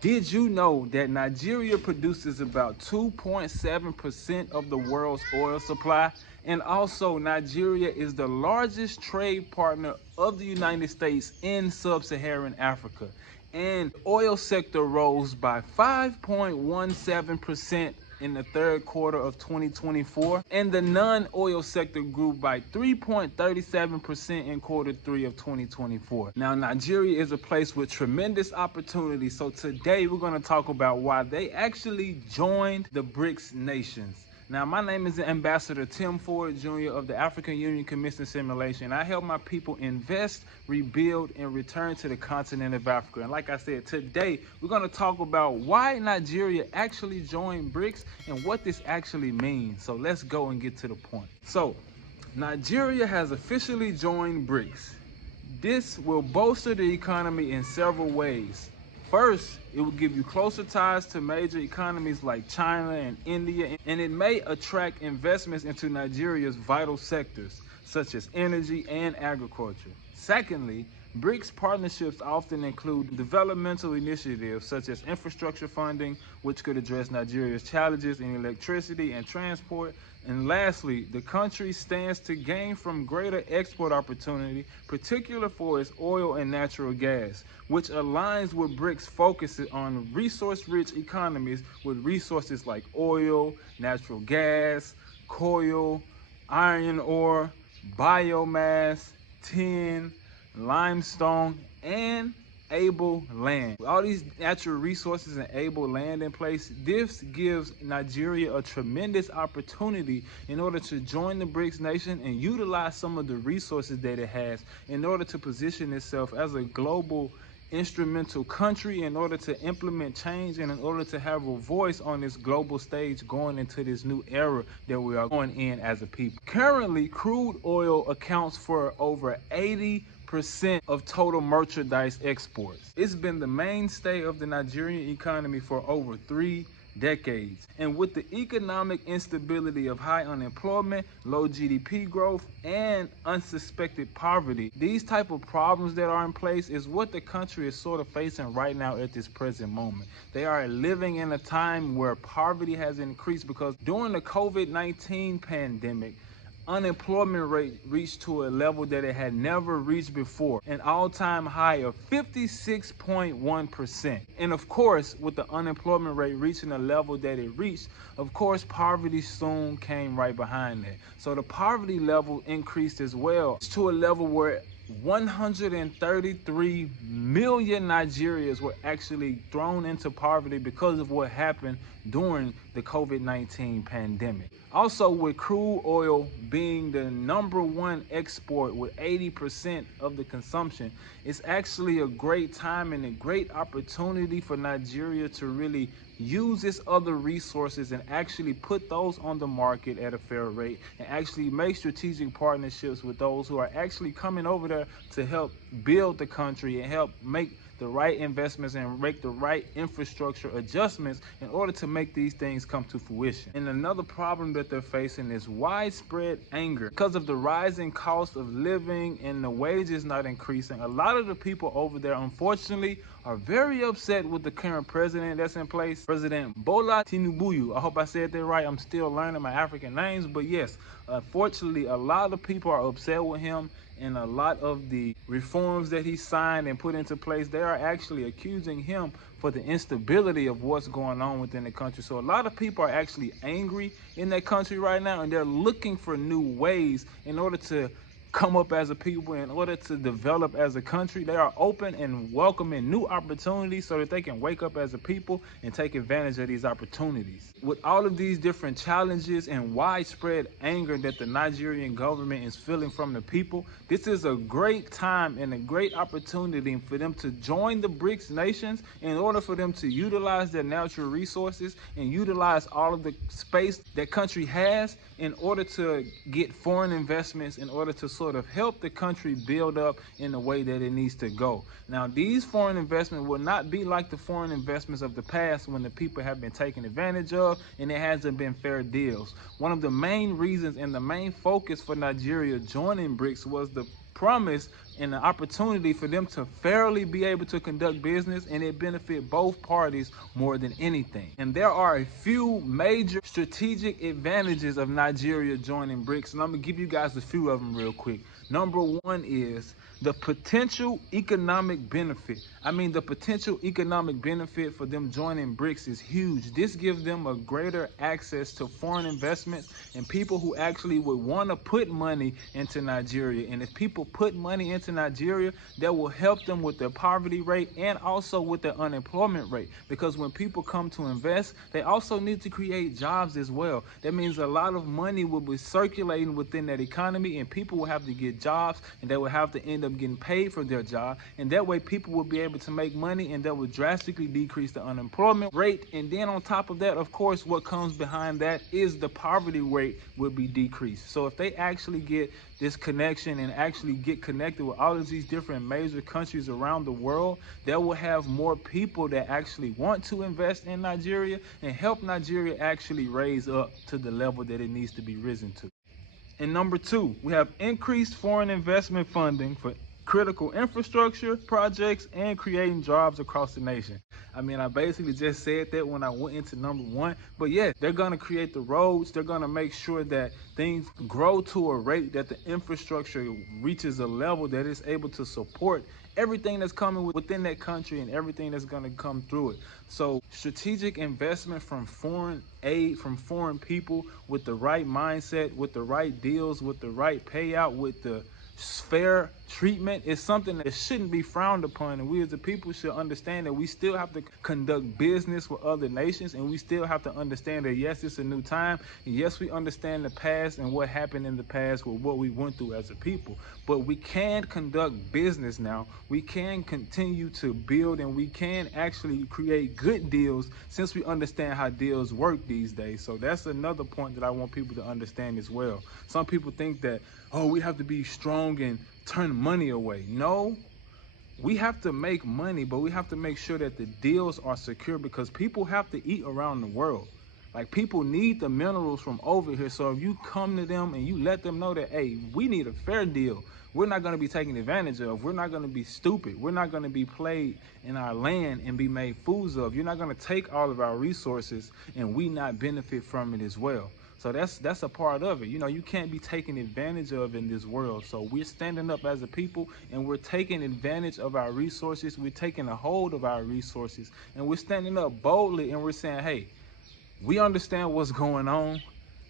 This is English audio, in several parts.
Did you know that Nigeria produces about 2.7% of the world's oil supply? And also, Nigeria is the largest trade partner of the United States in sub-Saharan Africa. And the oil sector rose by 5.17% in the third quarter of 2024, and the non-oil sector grew by 3.37% in quarter three of 2024. Now, Nigeria is a place with tremendous opportunity, so today we're going to talk about why they actually joined the BRICS nations. Now, my name is Ambassador Tim Ford Jr. of the African Union Commission Simulation. I help my people invest, rebuild, and return to the continent of Africa. And like I said, today we're going to talk about why Nigeria actually joined BRICS and what this actually means. So let's go and get to the point. So, Nigeria has officially joined BRICS. This will bolster the economy in several ways. First, it will give you closer ties to major economies like China and India, and it may attract investments into Nigeria's vital sectors, such as energy and agriculture. Secondly, BRICS partnerships often include developmental initiatives such as infrastructure funding, which could address Nigeria's challenges in electricity and transport. And lastly, the country stands to gain from greater export opportunity, particularly for its oil and natural gas, which aligns with BRICS' focus on resource-rich economies with resources like oil, natural gas, coal, iron ore, biomass, tin, limestone, and able land. With all these natural resources and able land in place, this gives Nigeria a tremendous opportunity in order to join the BRICS nation and utilize some of the resources that it has in order to position itself as a global instrumental country, in order to implement change and in order to have a voice on this global stage going into this new era that we are going in as a people. Currently, crude oil accounts for over 80% of total merchandise exports. It's been the mainstay of the Nigerian economy for over 3 decades. And with the economic instability of high unemployment, low GDP growth, and unsuspected poverty, these type of problems that are in place is what the country is sort of facing right now at this present moment. They are living in a time where poverty has increased because during the COVID-19 pandemic, unemployment rate reached to a level that it had never reached before, an all-time high of 56.1%. And of course, with the unemployment rate reaching a level that it reached, of course, poverty soon came right behind that. So the poverty level increased as well to a level where 133 million Nigerians were actually thrown into poverty because of what happened during the COVID-19 pandemic. Also, with crude oil being the #1 export with 80% of the consumption, it's actually a great time and a great opportunity for Nigeria to really use its other resources and actually put those on the market at a fair rate and actually make strategic partnerships with those who are actually coming over there to help build the country and help make the right investments and make the right infrastructure adjustments in order to make these things come to fruition. And another problem that they're facing is widespread anger because of the rising cost of living and the wages not increasing. A lot of the people over there, unfortunately, are very upset with the current president that's in place, President Bola Tinubu. I hope I said that right. I'm still learning my African names, but yes, unfortunately, a lot of people are upset with him, and a lot of the reforms that he signed and put into place, they are actually accusing him for the instability of what's going on within the country. So a lot of people are actually angry in that country right now, and they're looking for new ways in order to come up as a people, in order to develop as a country. They are open and welcoming new opportunities so that they can wake up as a people and take advantage of these opportunities. With all of these different challenges and widespread anger that the Nigerian government is feeling from the people, this is a great time and a great opportunity for them to join the BRICS nations in order for them to utilize their natural resources and utilize all of the space that country has in order to get foreign investments, in order to sort of help the country build up in the way that it needs to go. Now, these foreign investments will not be like the foreign investments of the past when the people have been taken advantage of and it hasn't been fair deals. One of the main reasons and the main focus for Nigeria joining BRICS was the promise and the opportunity for them to fairly be able to conduct business, and it benefit both parties more than anything. And there are a few major strategic advantages of Nigeria joining BRICS, and I'm gonna give you guys a few of them real quick. Number one is the potential economic benefit. I mean, the potential economic benefit for them joining BRICS is huge. This gives them a greater access to foreign investments and people who actually would want to put money into Nigeria. And if people put money into Nigeria, that will help them with their poverty rate and also with their unemployment rate. Because when people come to invest, they also need to create jobs as well. That means a lot of money will be circulating within that economy, and people will have to get jobs, and they will have to end up getting paid for their job. And that way people will be able to make money, and that will drastically decrease the unemployment rate. And then on top of that, of course, what comes behind that is the poverty rate will be decreased. So if they actually get this connection and actually get connected with all of these different major countries around the world, that will have more people that actually want to invest in Nigeria and help Nigeria actually raise up to the level that it needs to be risen to. And number two, we have increased foreign investment funding for critical infrastructure projects and creating jobs across the nation. I mean, I basically just said that when I went into number one, but yeah, they're going to create the roads. They're going to make sure that things grow to a rate that the infrastructure reaches a level that is able to support everything that's coming within that country and everything that's going to come through it. So strategic investment from foreign aid, from foreign people with the right mindset, with the right deals, with the right payout, with the fair treatment is something that shouldn't be frowned upon. And we as a people should understand that we still have to conduct business with other nations, and we still have to understand that yes, it's a new time, and yes, we understand the past and what happened in the past with what we went through as a people, but we can conduct business now. We can continue to build, and we can actually create good deals since we understand how deals work these days. So that's another point that I want people to understand as well. Some people think that, oh, we have to be strong and turn money away. No, we have to make money, but we have to make sure that the deals are secure, because people have to eat around the world. Like, people need the minerals from over here. So if you come to them and you let them know that, hey, we need a fair deal, we're not going to be taken advantage of, we're not going to be stupid, we're not going to be played in our land and be made fools of, you're not going to take all of our resources and we not benefit from it as well. So that's a part of it. You know, you can't be taken advantage of in this world. So we're standing up as a people, and we're taking advantage of our resources. We're taking a hold of our resources, and we're standing up boldly, and we're saying, hey, we understand what's going on.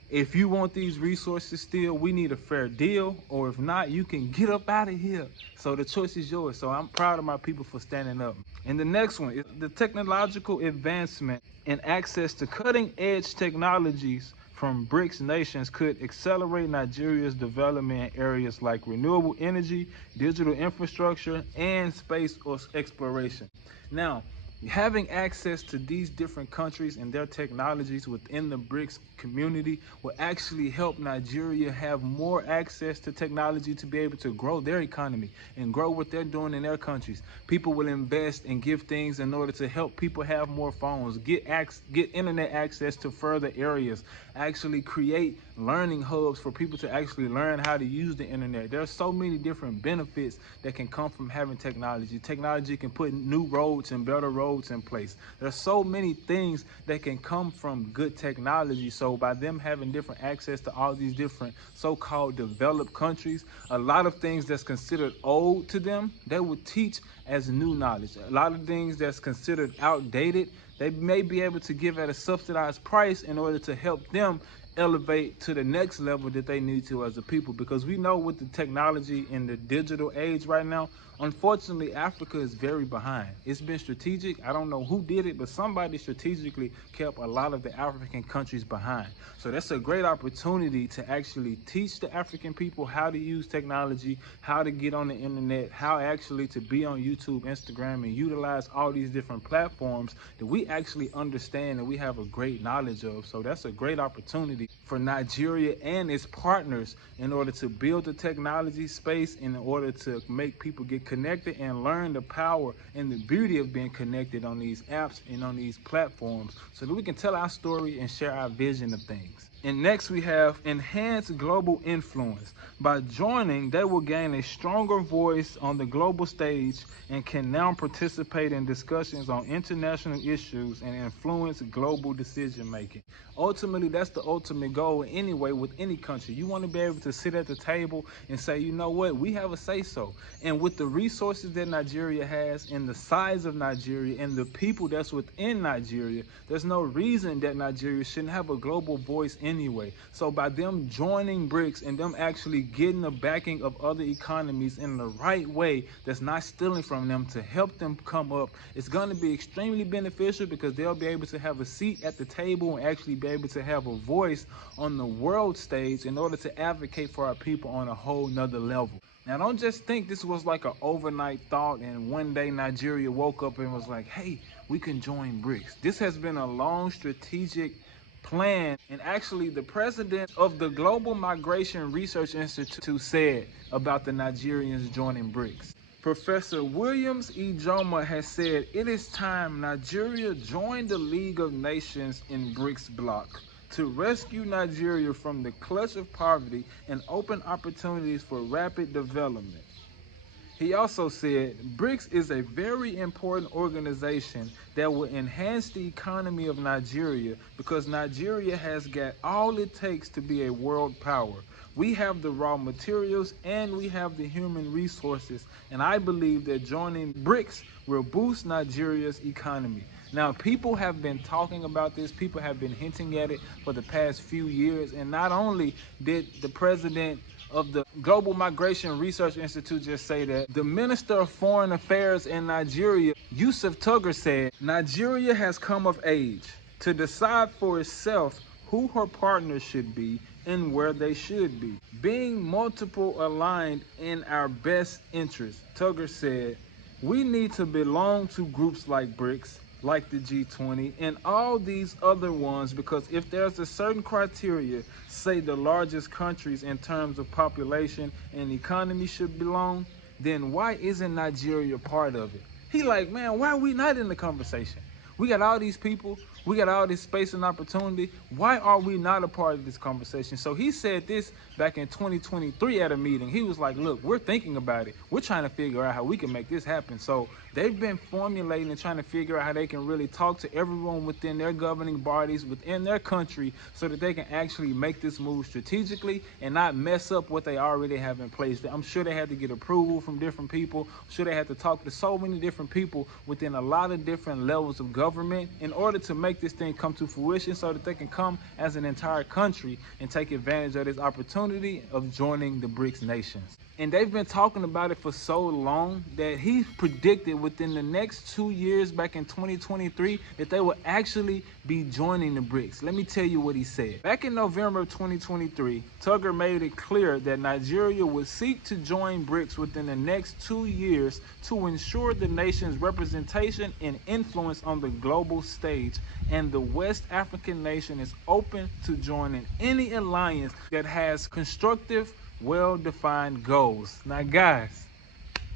If you want these resources still, we need a fair deal, or if not, you can get up out of here. So the choice is yours. So I'm proud of my people for standing up. And the next one is the technological advancement and access to cutting edge technologies from BRICS nations could accelerate Nigeria's development in areas like renewable energy, digital infrastructure, and space exploration. Now, having access to these different countries and their technologies within the BRICS community will actually help Nigeria have more access to technology to be able to grow their economy and grow what they're doing in their countries. People will invest and give things in order to help people have more phones, get internet access to further areas, actually create learning hubs for people to actually learn how to use the internet. There are so many different benefits that can come from having technology. Technology can put new roads and better roads in place. There's so many things that can come from good technology. So by them having different access to all these different so-called developed countries, a lot of things that's considered old to them, they will teach as new knowledge. A lot of things that's considered outdated, they may be able to give at a subsidized price in order to help them elevate to the next level that they need to as a people. Because we know with the technology in the digital age right now, unfortunately, Africa is very behind. It's been strategic. I don't know who did it, but somebody strategically kept a lot of the African countries behind. So that's a great opportunity to actually teach the African people how to use technology, how to get on the internet, how actually to be on YouTube, Instagram, and utilize all these different platforms that we actually understand and we have a great knowledge of. So that's a great opportunity for Nigeria and its partners in order to build the technology space, in order to make people get connected and learn the power and the beauty of being connected on these apps and on these platforms, so that we can tell our story and share our vision of things. And next we have enhanced global influence. By joining, they will gain a stronger voice on the global stage and can now participate in discussions on international issues and influence global decision making. Ultimately, that's the ultimate goal anyway with any country. You want to be able to sit at the table and say, you know what, we have a say so. And with the resources that Nigeria has and the size of Nigeria and the people that's within Nigeria, there's no reason that Nigeria shouldn't have a global voice anyway. So by them joining BRICS and them actually getting the backing of other economies in the right way that's not stealing from them to help them come up, it's going to be extremely beneficial because they'll be able to have a seat at the table and actually be able to have a voice on the world stage in order to advocate for our people on a whole nother level. Now, don't just think this was like an overnight thought and one day Nigeria woke up and was like, hey, we can join BRICS. This has been a long strategic plan. And actually, the president of the Global Migration Research Institute said about the Nigerians joining BRICS. Professor Williams Ijoma has said it is time Nigeria joined the League of Nations in BRICS bloc to rescue Nigeria from the clutch of poverty and open opportunities for rapid development. He also said BRICS is a very important organization that will enhance the economy of Nigeria because Nigeria has got all it takes to be a world power. We have the raw materials and we have the human resources, and I believe that joining BRICS will boost Nigeria's economy. Now, people have been talking about this, people have been hinting at it for the past few years, and not only did the president of the Global Migration Research Institute just say that, the Minister of Foreign Affairs in Nigeria, Yusuf Tuggar, said, Nigeria has come of age to decide for itself who her partners should be and where they should be, being multiple aligned in our best interest. Tuggar said, we need to belong to groups like BRICS, like the G20, and all these other ones, because if there's a certain criteria, say the largest countries in terms of population and economy should belong, then why isn't Nigeria part of it? He like, man, why are we not in the conversation? We got all these people, we got all this space and opportunity. Why are we not a part of this conversation? So he said this back in 2023 at a meeting. He was like, look, we're thinking about it. We're trying to figure out how we can make this happen. So they've been formulating and trying to figure out how they can really talk to everyone within their governing bodies, within their country, so that they can actually make this move strategically and not mess up what they already have in place. I'm sure they had to get approval from different people. I'm sure they had to talk to so many different people within a lot of different levels of government in order to make this thing come to fruition so that they can come as an entire country and take advantage of this opportunity of joining the BRICS nations. And they've been talking about it for so long that he predicted within the next 2 years, back in 2023, that they will actually be joining the BRICS. Let me tell you what he said. Back in November of 2023, Tuggar made it clear that Nigeria would seek to join BRICS within the next 2 years to ensure the nation's representation and influence on the global stage, and the West African nation is open to joining any alliance that has constructive, well-defined goals. Now, guys,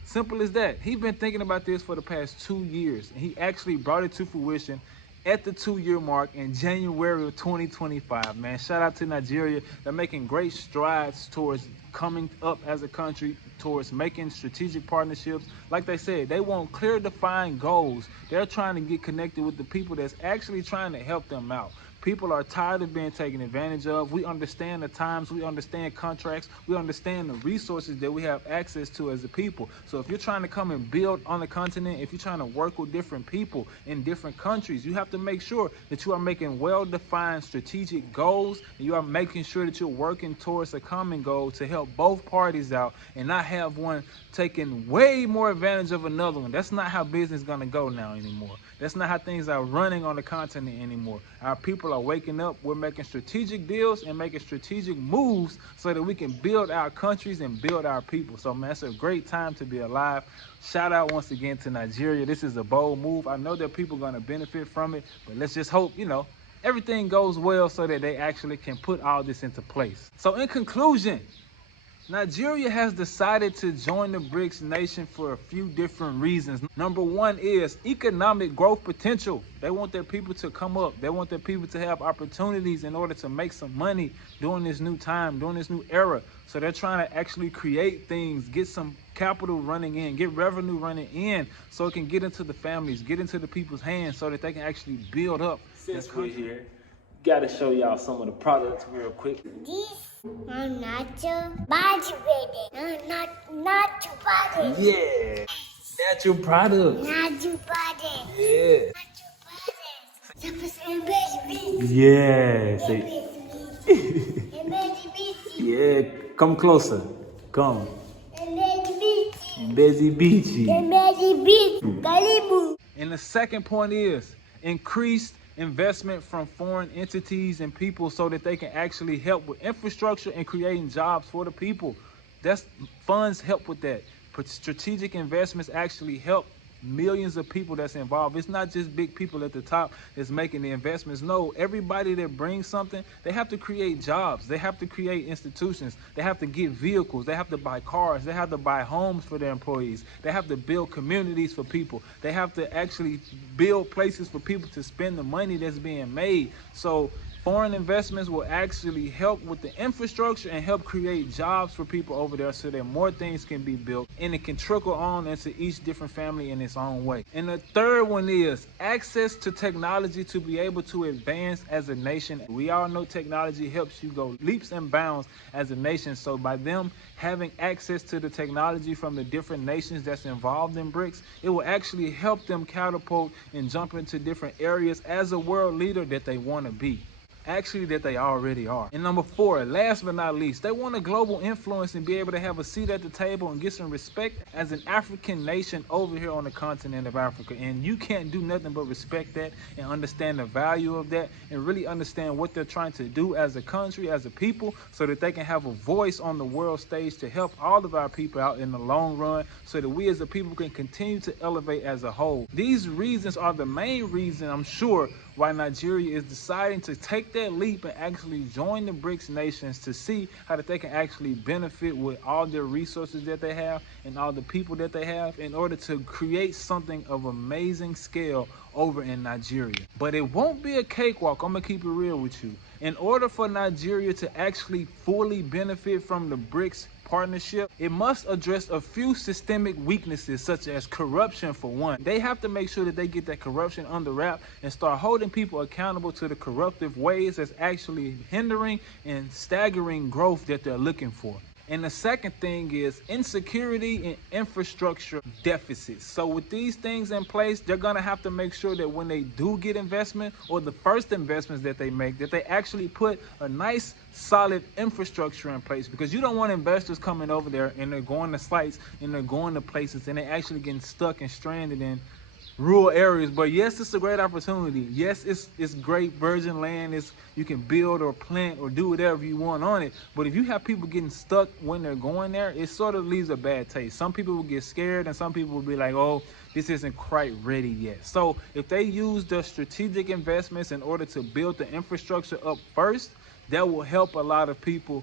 simple as that. He's been thinking about this for the past 2 years, and he actually brought it to fruition at the 2-year mark in January of 2025, man. Shout out to Nigeria. They're making great strides towards coming up as a country, towards making strategic partnerships. Like they said, they want clear, defined goals. They're trying to get connected with the people that's actually trying to help them out. People are tired of being taken advantage of. We understand the times, we understand contracts, we understand the resources that we have access to as a people. So if you're trying to come and build on the continent, if you're trying to work with different people in different countries, you have to make sure that you are making well-defined strategic goals, and you are making sure that you're working towards a common goal to help both parties out and not have one taking way more advantage of another one. That's not how business is going to go now anymore. That's not how things are running on the continent anymore. Our people are waking up. We're making strategic deals and making strategic moves so that we can build our countries and build our people. So, man, it's a great time to be alive. Shout out once again to Nigeria. This is a bold move. I know that people are going to benefit from it, but let's just hope, everything goes well so that they actually can put all this into place. So in conclusion, Nigeria has decided to join the BRICS nation for a few different reasons. Number one is economic growth potential. They want their people to come up. They want their people to have opportunities in order to make some money during this new time, during this new era. So they're trying to actually create things, get some capital running in, get revenue running in, so it can get into the families, get into the people's hands, so that they can actually build up. Since we're here, gotta show y'all some of the products real quick. I'm not your body ready. I'm not your body. Yeah, natural product. Not your body. Yeah. Not your body. Yeah. Say. Yeah. Come closer. Come. Busy beachy. And the second point is increased investment from foreign entities and people so that they can actually help with infrastructure and creating jobs for the people. That's funds help with that. But strategic investments actually help millions of people that's involved. It's not just big people at the top that's making the investments. No, everybody that brings something, they have to create jobs. They have to create institutions. They have to get vehicles. They have to buy cars. They have to buy homes for their employees. They have to build communities for people. They have to actually build places for people to spend the money that's being made. So foreign investments will actually help with the infrastructure and help create jobs for people over there so that more things can be built and it can trickle on into each different family in its own way. And the third one is access to technology to be able to advance as a nation. We all know technology helps you go leaps and bounds as a nation. So by them having access to the technology from the different nations that's involved in BRICS, it will actually help them catapult and jump into different areas as a world leader that they want to be. Actually, that they already are. And number four, last but not least, they want a global influence and be able to have a seat at the table and get some respect as an African nation over here on the continent of Africa. And you can't do nothing but respect that and understand the value of that and really understand what they're trying to do as a country, as a people, so that they can have a voice on the world stage to help all of our people out in the long run so that we as a people can continue to elevate as a whole. These reasons are the main reason, I'm sure, why Nigeria is deciding to take that leap and actually join the BRICS nations to see how that they can actually benefit with all their resources that they have and all the people that they have in order to create something of amazing scale over in Nigeria. But it won't be a cakewalk. I'm gonna keep it real with you. In order for Nigeria to actually fully benefit from the BRICS partnership, it must address a few systemic weaknesses such as corruption for one. They have to make sure that they get that corruption under wrap and start holding people accountable to the corruptive ways that's actually hindering and staggering growth that they're looking for. And the second thing is insecurity and infrastructure deficits. So with these things in place, they're gonna have to make sure that when they do get investment or the first investments that they make, that they actually put a nice solid infrastructure in place, because you don't want investors coming over there and they're going to sites and they're going to places and they're actually getting stuck and stranded in rural areas. But yes, it's a great opportunity. Yes, it's great virgin land. You can build or plant or do whatever you want on it. But if you have people getting stuck when they're going there, it sort of leaves a bad taste. Some people will get scared and some people will be like, oh, this isn't quite ready yet. So if they use the strategic investments in order to build the infrastructure up first, that will help a lot of people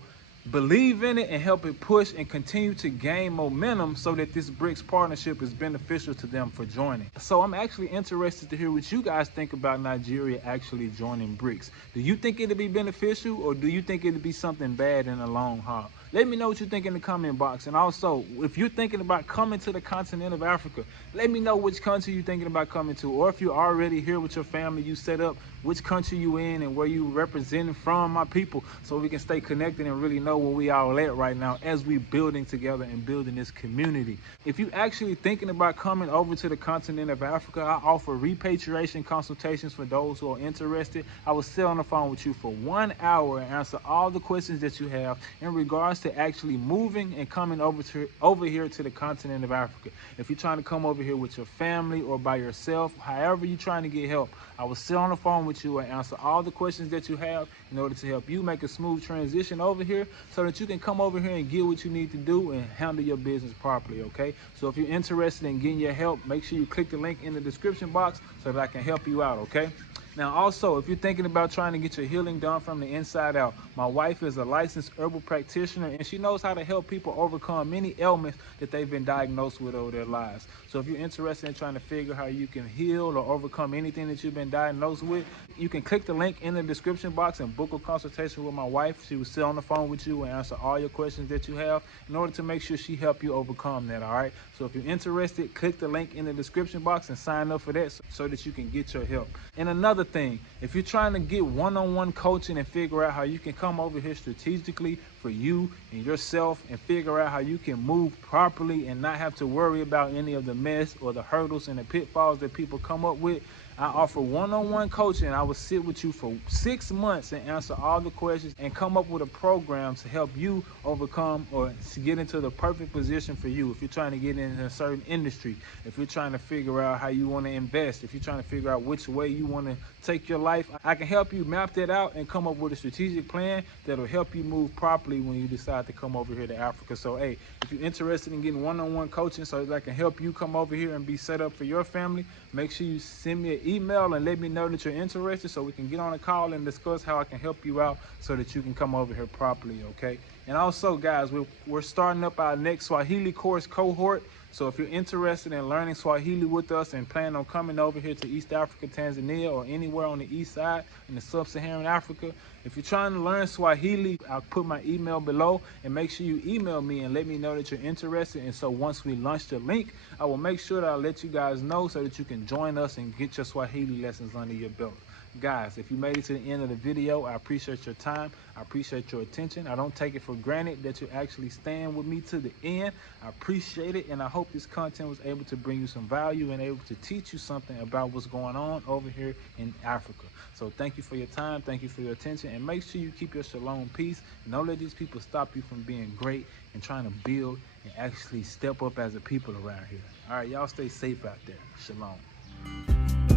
believe in it and help it push and continue to gain momentum so that this BRICS partnership is beneficial to them for joining. So I'm actually interested to hear what you guys think about Nigeria actually joining BRICS. Do you think it'll be beneficial, or do you think it'll be something bad in the long haul? Let me know what you think in the comment box. And also, if you're thinking about coming to the continent of Africa, let me know which country you're thinking about coming to. Or if you're already here with your family, you set up, which country you in and where you representing from, my people, so we can stay connected and really know where we all at right now as we building together and building this community. If you actually thinking about coming over to the continent of Africa, I offer repatriation consultations for those who are interested. I will sit on the phone with you for 1 hour and answer all the questions that you have in regards to actually moving and coming over here to the continent of Africa. If you're trying to come over here with your family or by yourself, however you're trying to get help, I will sit on the phone with you and answer all the questions that you have in order to help you make a smooth transition over here so that you can come over here and get what you need to do and handle your business properly, okay? So if you're interested in getting your help, make sure you click the link in the description box so that I can help you out, okay? Now, also, if you're thinking about trying to get your healing done from the inside out, my wife is a licensed herbal practitioner, and she knows how to help people overcome many ailments that they've been diagnosed with over their lives. So if you're interested in trying to figure how you can heal or overcome anything that you've been diagnosed with, you can click the link in the description box and book a consultation with my wife. She will sit on the phone with you and answer all your questions that you have in order to make sure she help you overcome that, all right? So if you're interested, click the link in the description box and sign up for that so that you can get your help. And another thing, if you're trying to get one-on-one coaching and figure out how you can come over here strategically for you and yourself and figure out how you can move properly and not have to worry about any of the mess or the hurdles and the pitfalls that people come up with, I offer one-on-one coaching. I will sit with you for 6 months and answer all the questions and come up with a program to help you overcome or to get into the perfect position for you. If you're trying to get into a certain industry, if you're trying to figure out how you want to invest, if you're trying to figure out which way you want to take your life, I can help you map that out and come up with a strategic plan that'll help you move properly when you decide to come over here to Africa. So, hey, if you're interested in getting one-on-one coaching so that I can help you come over here and be set up for your family, make sure you send me an email and let me know that you're interested so we can get on a call and discuss how I can help you out so that you can come over here properly, okay? And also, guys, we're starting up our next Swahili course cohort. So if you're interested in learning Swahili with us and plan on coming over here to East Africa, Tanzania, or anywhere on the east side in the sub-Saharan Africa, if you're trying to learn Swahili, I'll put my email below and make sure you email me and let me know that you're interested. And so once we launch the link, I will make sure that I'll let you guys know so that you can join us and get your Swahili lessons under your belt. Guys, if you made it to the end of the video, I appreciate your time. I appreciate your attention. I don't take it for granted that you're actually staying with me to the end. I appreciate it, and I hope this content was able to bring you some value and able to teach you something about what's going on over here in Africa. So thank you for your time. Thank you for your attention, and make sure you keep your shalom peace. And don't let these people stop you from being great and trying to build and actually step up as a people around here. All right, y'all stay safe out there. Shalom.